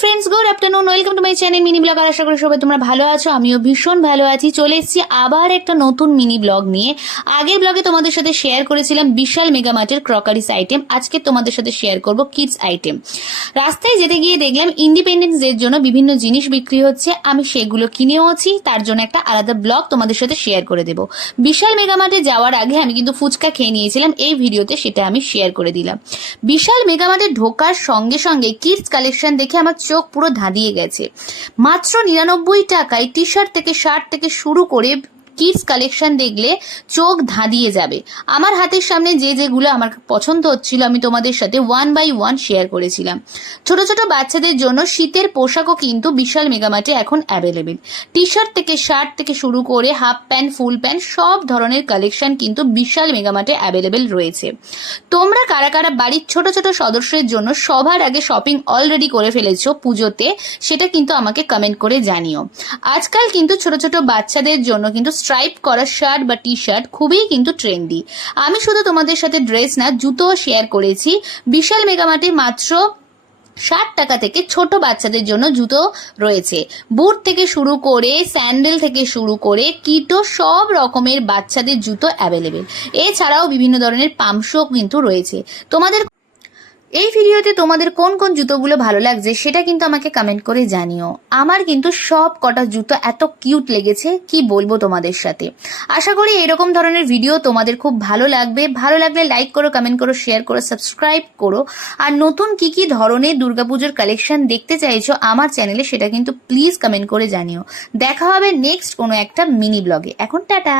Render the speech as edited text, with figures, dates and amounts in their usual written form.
Friends, good afternoon, welcome to my channel mini blog. আশা করি সবাই তোমরা ভালো আছো, আমিও ভীষণ ভালো আছি। চলে এসেছি আবার একটা নতুন মিনি ব্লগ নিয়ে। আগের ব্লগে তোমাদের সাথে শেয়ার করেছিলাম বিশাল মেগামার্টের ক্রকারিস আইটেম, আজকে তোমাদের সাথে শেয়ার করব কিডস আইটেম। রাস্তায় যেতে গিয়ে দেখলাম ইন্ডিপেন্ডেন্স ডের জন্য বিভিন্ন জিনিস বিক্রি হচ্ছে, আমি সেগুলো কিনেওছি, তার জন্য একটা আলাদা ব্লগ তোমাদের সাথে শেয়ার করে দেবো। বিশাল মেগামার্টে যাওয়ার আগে আমি কিন্তু ফুচকা খেয়ে নিয়েছিলাম, এই ভিডিওতে সেটা আমি শেয়ার করে দিলাম। বিশাল মেগামার্টে ঢোকার সঙ্গে সঙ্গে কিডস কালেকশন দেখে আমার চোখ পুরো ধাঁধিয়ে গেছে। মাত্র 99 টাকায় টি শার্ট থেকে শার্ট থেকে শুরু করে কিডস কালেকশন দেখলে চোখ ধাঁধিয়ে যাবে। আমার হাতের সামনে যেগুলো আমার পছন্দ হচ্ছিল আমি তোমাদের সাথে 1 বাই 1 শেয়ার করেছিলাম। ছোট ছোট বাচ্চাদের জন্য শীতের পোশাকও কিন্তু বিশাল মেগামার্টে এখন অ্যাভেলেবেল। টি শার্ট থেকে শার্ট থেকে শুরু করে হাফ প্যান্ট, ফুল প্যান্ট, সব ধরনের কালেকশন কিন্তু বিশাল মেগামার্টে অ্যাভেলেবেল রয়েছে। তোমরা কারা কারা বাড়ির ছোট ছোট সদস্যের জন্য সবার আগে শপিং অলরেডি করে ফেলেছো পুজোতে, সেটা কিন্তু আমাকে কমেন্ট করে জানিও। আজকাল কিন্তু ছোট ছোট বাচ্চাদের জন্য কিন্তু স্ট্রাইপ করা শার্ট বা টি শার্ট খুবই কিন্তু ট্রেন্ডি। আমি শুধু তোমাদের সাথে ড্রেস না, জুতোও শেয়ার করেছি। বিশাল মেগামার্টে মাত্র 60 টাকা থেকে ছোট বাচ্চাদের জন্য জুতো রয়েছে। বুট থেকে শুরু করে স্যান্ডেল থেকে শুরু করে কিটো সব রকমের বাচ্চাদের জুতো অ্যাভেলেবেল। এছাড়াও বিভিন্ন ধরনের পাম্পশও কিন্তু রয়েছে। তোমাদের এই ভিডিওতে তোমাদের কোন কোন জুতোগুলো ভালো লাগছে সেটা কিন্তু আমাকে কমেন্ট করে জানিও। আমার কিন্তু সব কটা জুতো এত কিউট লেগেছে, কি বলবো তোমাদের সাথে। আশা করি এরকম ধরনের ভিডিও তোমাদের খুব ভালো লাগবে। ভালো লাগলে লাইক করো, কমেন্ট করো, শেয়ার করো, সাবস্ক্রাইব করো। আর নতুন কি কি ধরনের দুর্গাপুজোর কালেকশন দেখতে চাইছো আমার চ্যানেলে সেটা কিন্তু প্লিজ কমেন্ট করে জানিও। দেখা হবে নেক্সট কোনো একটা মিনি ব্লগে। এখন টাটা।